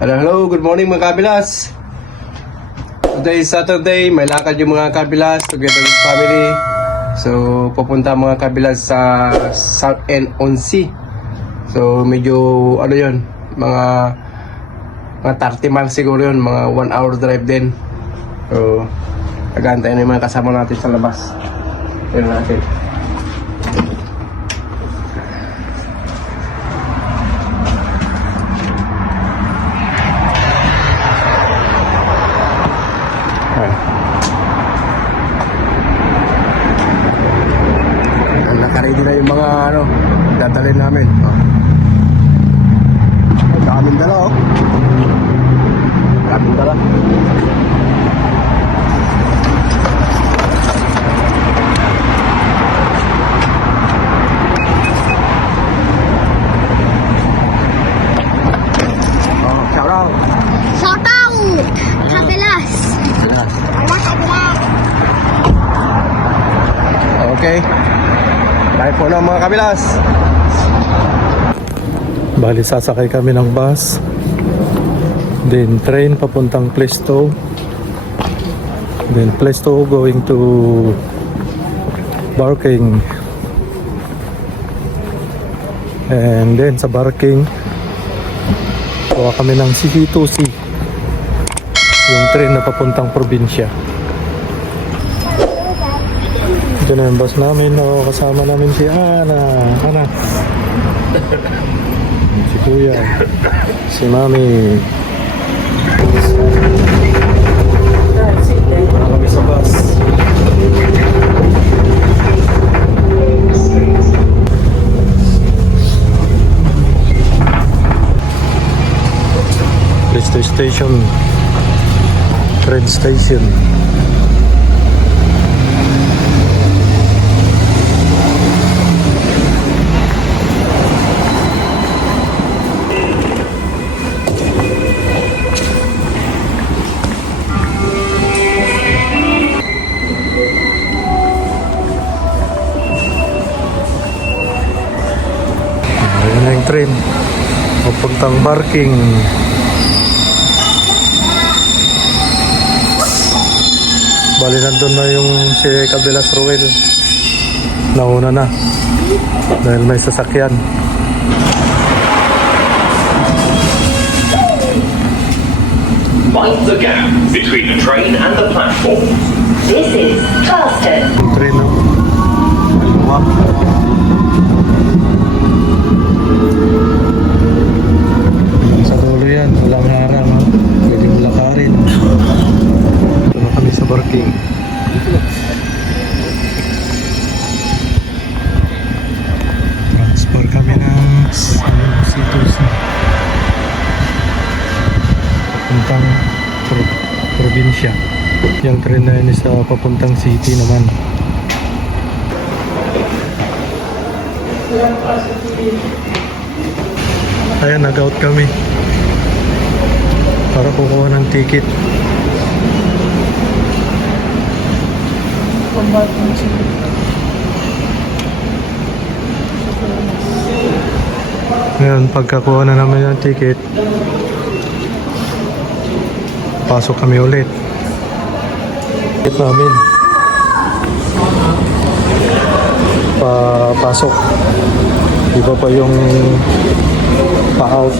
Hello, good morning mga kabilas. Today is Saturday, may lakad yung mga kabilas together with family. So, pupunta mga kabilas sa South End on Sea. So, medyo ano yun, mga 30 miles siguro yun, mga 1 hour drive din. So, nag-aantay na yung mga kasama natin sa labas. Yun natin. Nakaready na yung mga ano, dadalhin namin. Daming dala, oh. Daming dala. Oh, shout out. Shout out! Kabilas! Ala, kabilas! Okay. Bye po na mga kabilas. Bali, sasakay kami ng bus, then train papuntang Plesto, then Plesto going to Barking, and then sa Barking kuha kami ng C2C, yung train na papuntang probinsya. Ito na yung bus namin, kasama namin si Ana, si Kuya, si Mami. Wala kami sa bus. Plesto Station, train station. Ayun na yung train papuntang Barking. Bali, nandun na yung si Kabilas Ruel. Nauna na dahil may sasakyan. Mind the gap between the train and the platform. This is Charleston. Yung train, no? Sa dulo yan, walang harang, no? Pwede mo lakarin. Ito na kami sa Barking. Transfer kami ng C2C papuntang probinsya. Yung train na yun sa papuntang city naman. Ayan, nag-out kami para kukuha ng ticket. Ngayon, pagkakuha na naman ng ticket, pasok kami ulit. Ticket namin papasok, iba pa yung pa-out.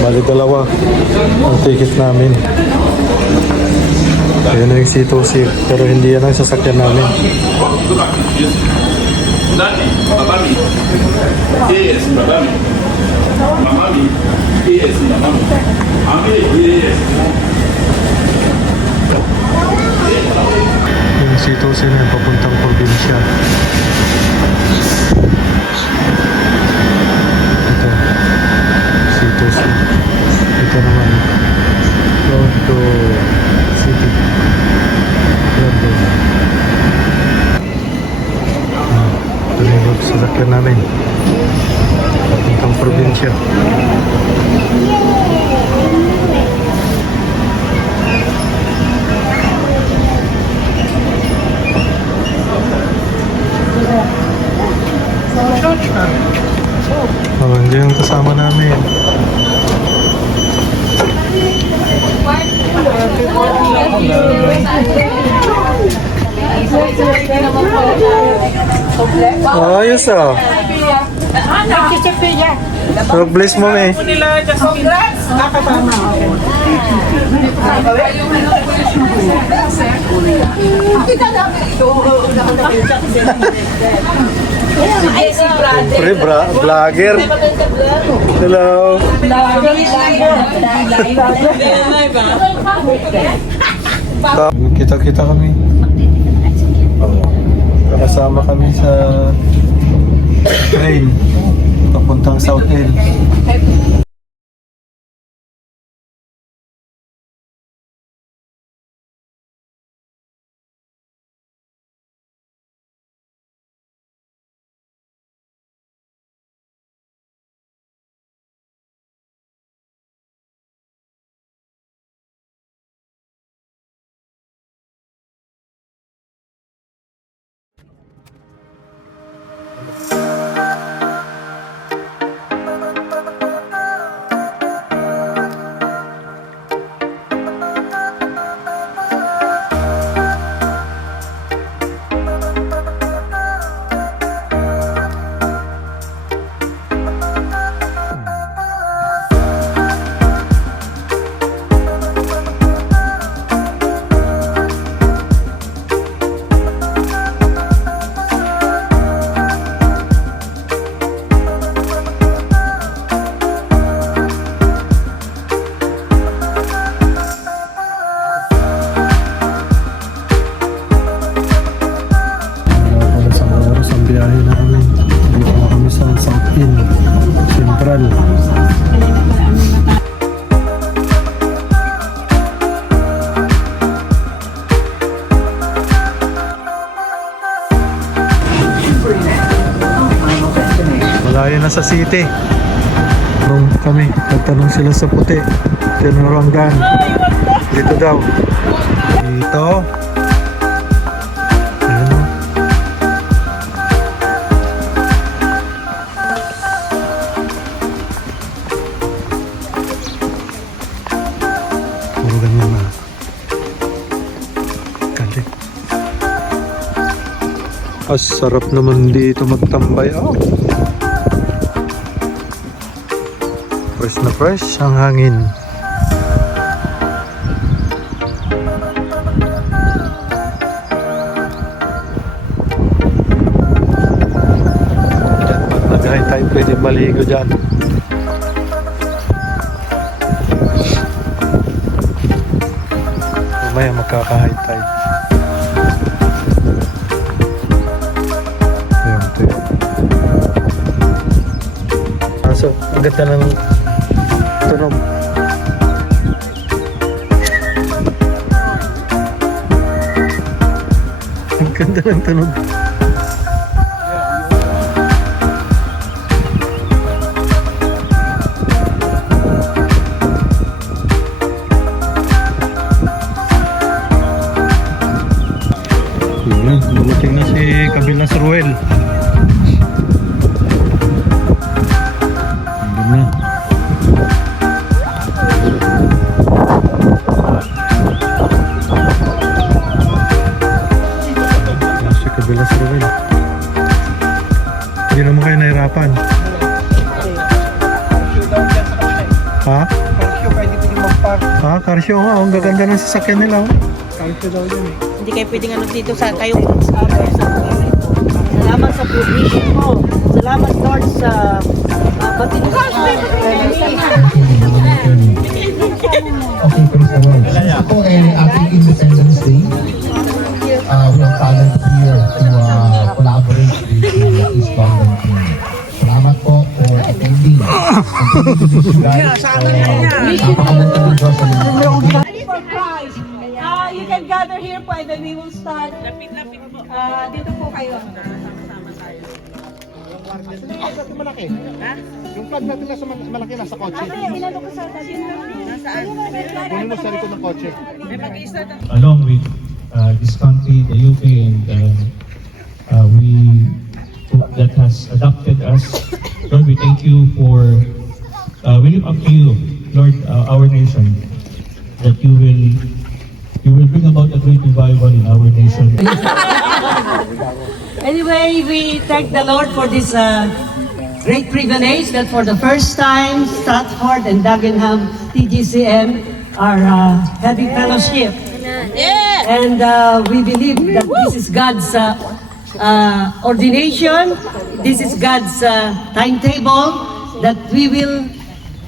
Bali, dalawa ang ticket namin. Ayan na yung C2C, pero hindi yan ang sasakyan namin. Yung C2C na yung papuntang probinsya. Ito, C2C. Ito naman, going to city. London. Ito na yung sasakyan namin papuntang probinsya. Hindi yung kasama namin. Ayos ah. Mag-bless mo eh. Pre, vlogger. Hello. Kita-kita kami. Kasama kami sa train papuntang South End. Biyahe na kami. Dito na kami sa South End Central. Malayo na sa city. Nung kami, nagtanong sila sa puti. Tinuranggan. Dito daw. Dito. Puro ganyan na. Galing. Sarap naman dito magtambay. Oh. Fresh na fresh ang hangin. Nag-high time pwede maligo dyan. Mamaya magkaka-high tide. Ayun, ito yun. So, ang ganda ng tunog. Ang ganda ng tunog. Dumating na si Kabilas Ruel. Andun na. Ayan si Kabilas Ruel. Hindi naman kayo nahirapan. Ha? Ha? Karsyo nga. Ang gaganda ng sasakyan nila. Karsyo daw yun eh. Hindi kayo pwedeng ano dito sa kayo. Salamat sa provision mo. Salamat Lord sa batid mo. Okay, praise the Lord. Ito ay ating Independence Day. We are gathered here to collaborate with East London team. Salamat po for attending. Guys, napakaganda ng Diyos sa mga. You can gather here po and then we will start. Lapit-lapit po. Dito po kayo. Sama-sama tayo. Malaki. Ha? Yung plug natin nasa malaki nasa kotse. Inano ko sa tabi na. Nasaan? Kunin mo sa likod ng kotse. May mag-isa na. Along with this country, the UK, and we that has adopted us. Lord, we thank you for we look up to you, Lord, our nation, that you will you will bring about a great revival in our nation. Anyway, we thank the Lord for this great privilege that for the first time, Stratford and Dagenham TGCM are having fellowship. And we believe that this is God's ordination, this is God's timetable, that we will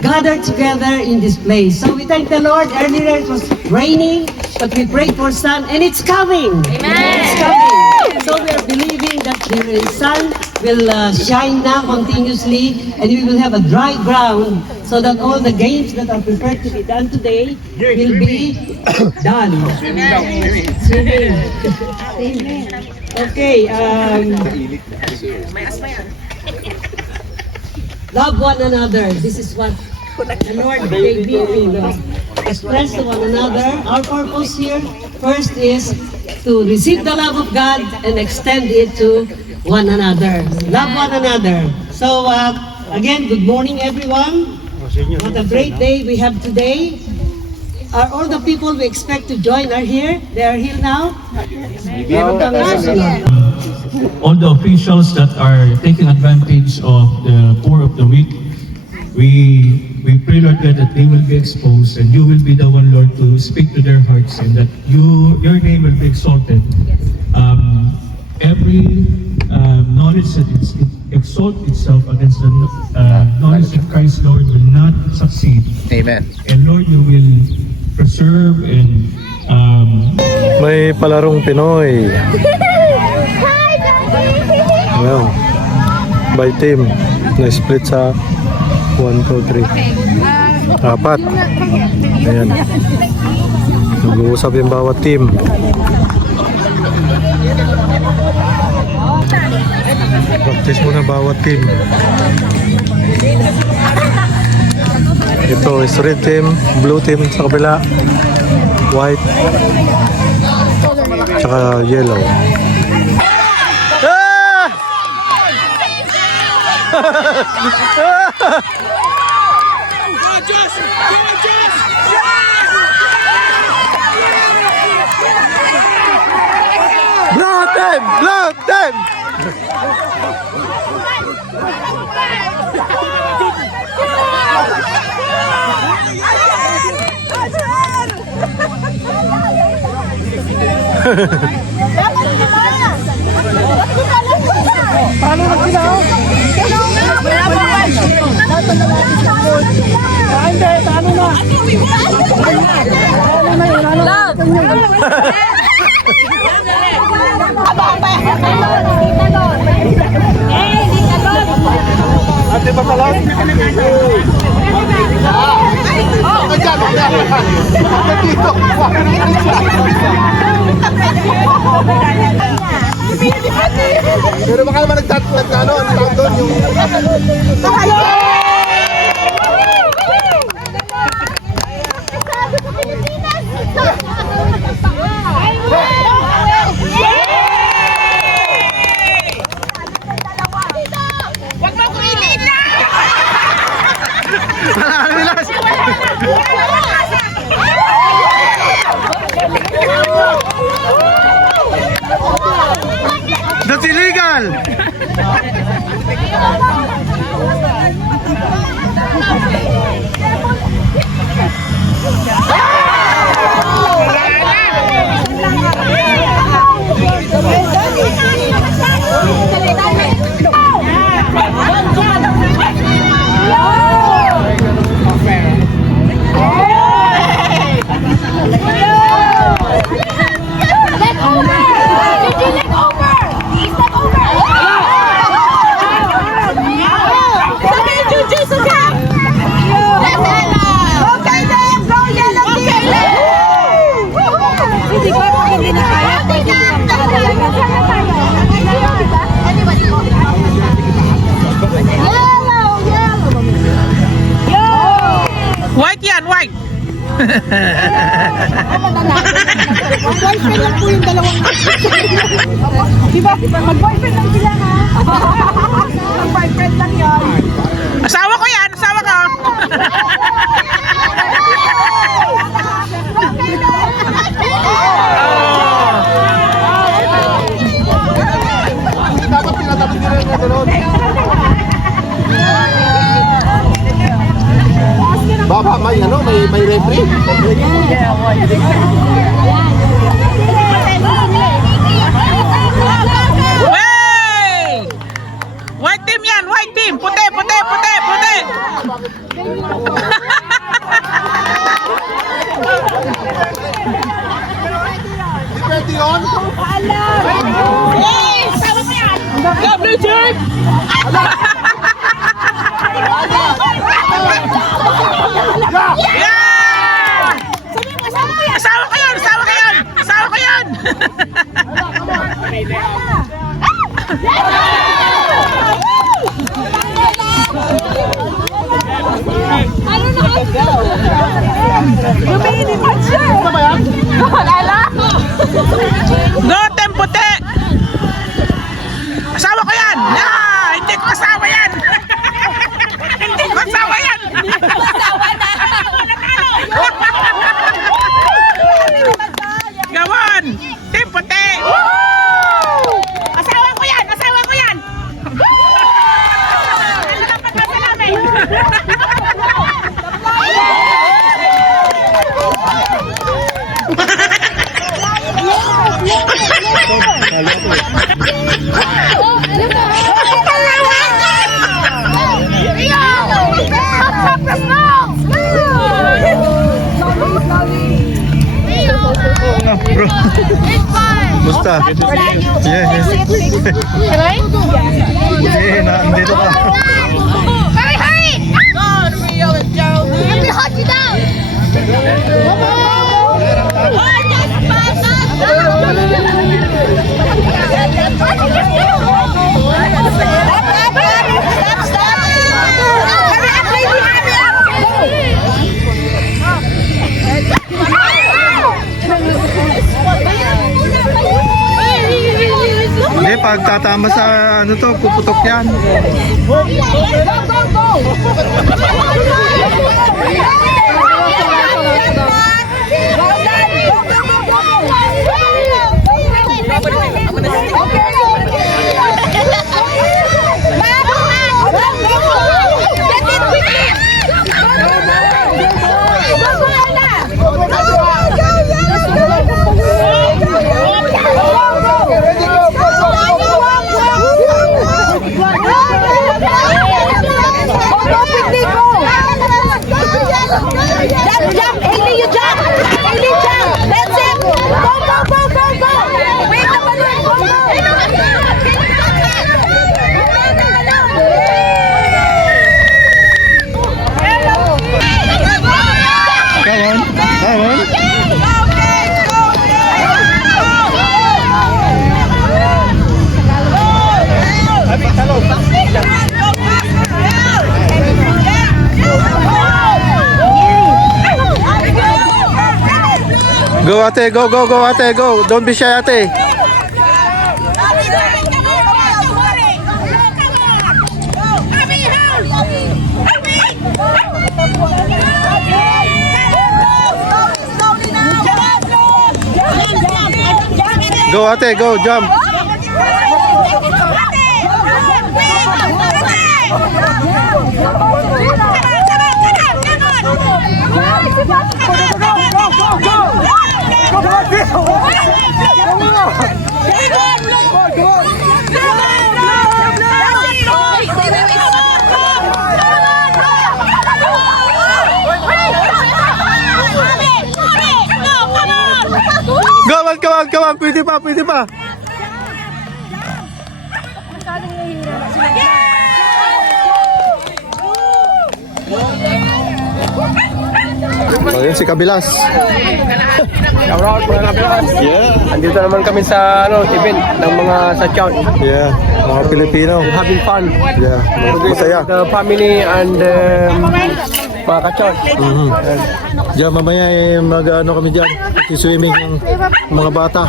gather together in this place. So we thank the Lord. Earlier it was raining, but we prayed for sun, and it's coming. Amen. It's coming. So we are believing that the sun will shine now continuously, and we will have a dry ground so that all the games that are prepared to be done today will be done. Amen. Swimming. Okay. Love one another. This is what the Lord gave me to express to one another. Our purpose here first is to receive the love of God and extend it to one another. Love one another. So again, good morning everyone. What a great day we have today. Are all the people we expect to join are here? They are here now? All the officials that are taking advantage of the poor of the weak, we pray, Lord God, that they will be exposed, and you will be the one, Lord, to speak to their hearts, and that your name will be exalted. Every knowledge that it exalts itself against the knowledge of Christ, Lord, will not succeed. Amen. And Lord, you will preserve and May palarong Pinoy. Ayan. By team. Na-split sa 1, 2, 3. 4. Ayan. Nag-uusap yung bawat team. Practice muna bawat team. Ito is red team, blue team sa kabila, white, tsaka yellow. Block them! Block them! Paano na sila? Hindi, paano na? Ate ba talon? Pero baka naman nagtatano, ang tawag doon yung... That's illegal! White yan, white! Boyfriend lang po yung dalawang. Diba? Mag-boyfriend lang sila, ha? Mag-boyfriend lang yan. Asawa ko yan! Asawa ko! Okay, ba? May ano, may referee? Wey! White team yan! White team! Puti! Puti! Puti! Puti! Depende yun. Yeah, blue team! Yeah! Asawa ko yun! Asawa ko yun! Asawa ko yun! Go, Team Puti! Asawa ko yan! Yeah! Hindi ko asawa yan! Hindi ko asawa yan! Asawa na! Gawon! Team Puti! Asawa ko yan! Asawa ko yan! Ano ka pagkasa namin? Bro. Musta? Yeah, yeah. Nandito ka. Hurry, hurry! Let me hunt you down! Hindi, pag tatama sa ano to, puputok yan. Jump, Hailey, you jump! Hailey, jump! That's it! Go, go, go, go, go! Wait the balloon! Go, go! Come on, come on. Go ate, go, go, go ate, go. Don't be shy ate. Go ate, go, jump. Come on, come on, pwede pa, pwede pa. So, yun si Kabilas. Shoutout mga kabilas. Yeah. Andito naman kami sa event ng mga sa chow. Yeah, mga Pilipino. Having fun. Yeah, masaya. The family and mga ka-chow. Diyan mamaya mag-ano kami dyan. Swimming yung mga bata.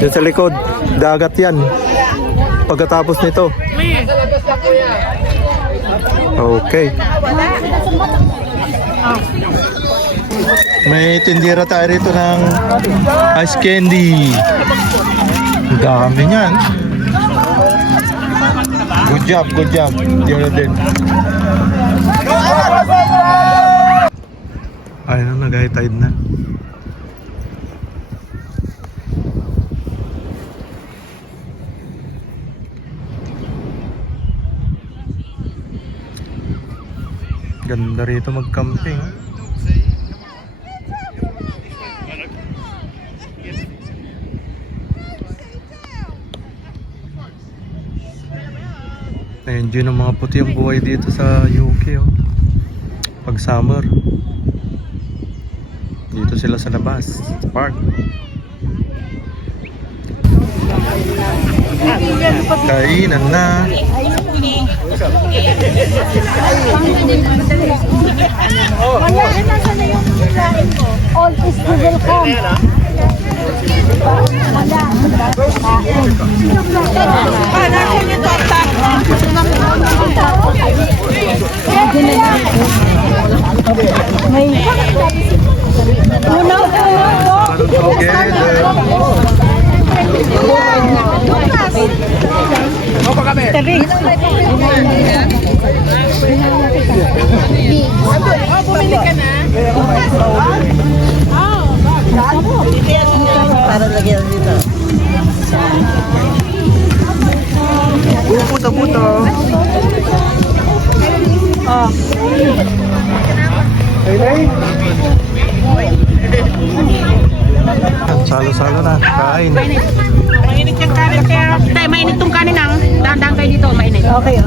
Diyan sa likod. Dagat yan. Pagkatapos nito. Okay. May tindira tayo rito ng ice candy. Ang dami niyan. Good job, good job. Tira din. Nag-high tide na. Ganda rito mag-camping. Na-enjoy ng mga puti ang buhay dito sa UK, oh. Pag summer, dito sila sa labas, sa park. Kainan na. All is welcome. Para lagyan dito. Puto-puto. Salo-salo na, kain. Mainit yung kanin kaya. Tay, mainit tong kanin ang. Dahan-dahan kayo dito, mainit. Okay.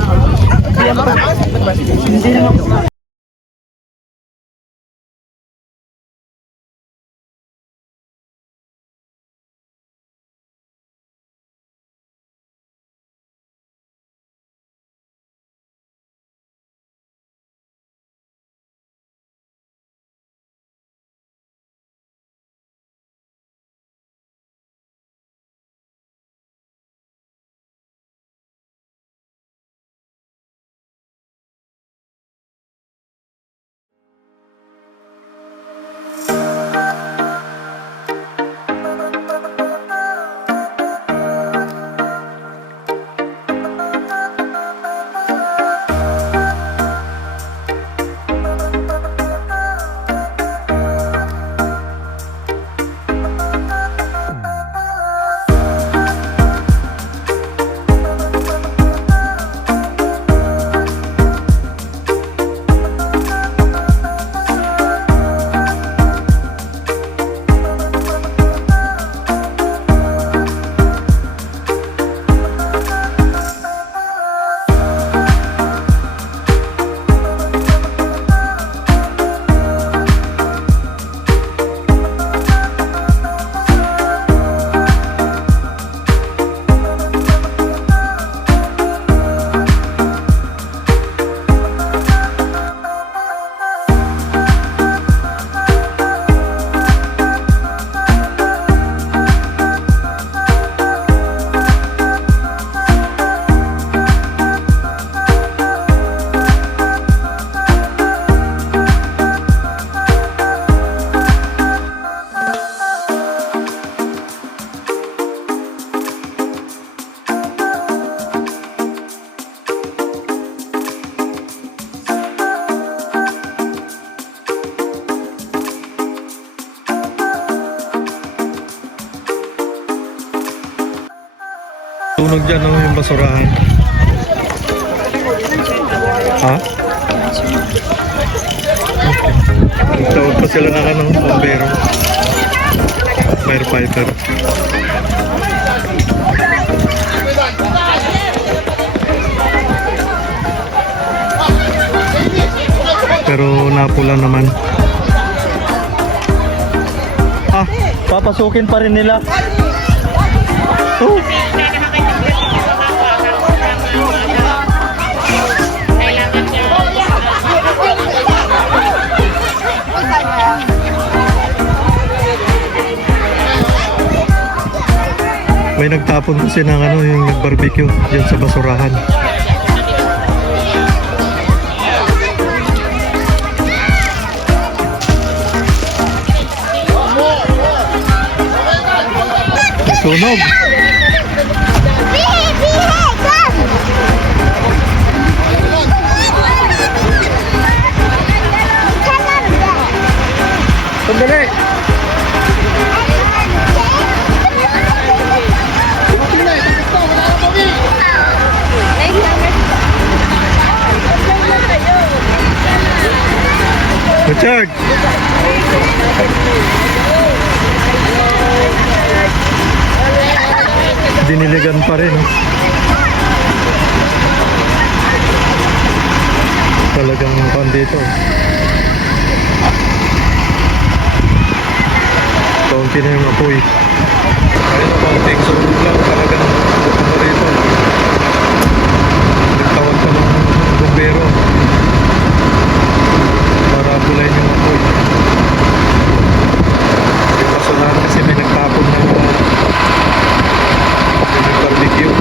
Tunog dyan, no, yung basurahan. Ha? Tawag pa sila ng ano, bombero. Firefighter. Pero napula naman. Ah, papasukin pa rin nila. Oh. May nagtapon kasi ng ano, yung barbecue diyan sa basurahan. May sunog. Sandali. Richard. Diniligan pa rin. Talagang pan dito. Kaunti na yung apoy. Ayun, kaunting sunog lang talagang ano rito. Nagtawag pa ng bumbero para pulayin yung apoy. Yung kasunod kasi may nagtapon ng barbecue.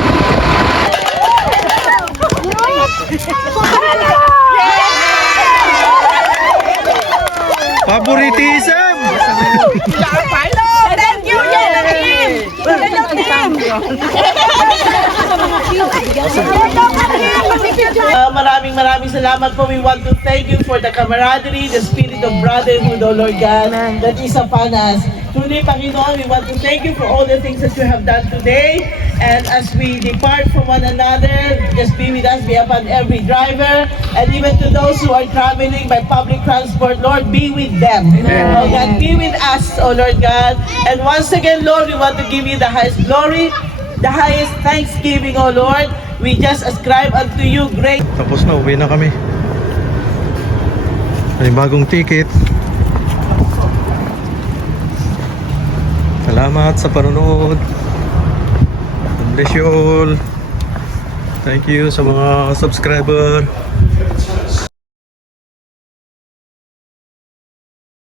Favoritism! Thank you, Yellow Team! Yellow Team! Maraming salamat po. We want to thank you for the camaraderie, the spirit of brotherhood, O Lord God, that is upon us. Truly, Panginoon, we want to thank you for all the things that you have done today. And as we depart from one another, just be with us, be upon every driver, and even to those who are traveling by public transport, Lord, be with them. Oh God, be with us, oh Lord God. And once again, Lord, we want to give you the highest glory, the highest thanksgiving, oh Lord. We just ascribe unto you great. Tapos na, uwi na kami. May bagong ticket. Salamat sa panonood. God bless you all. Thank you sa mga subscriber.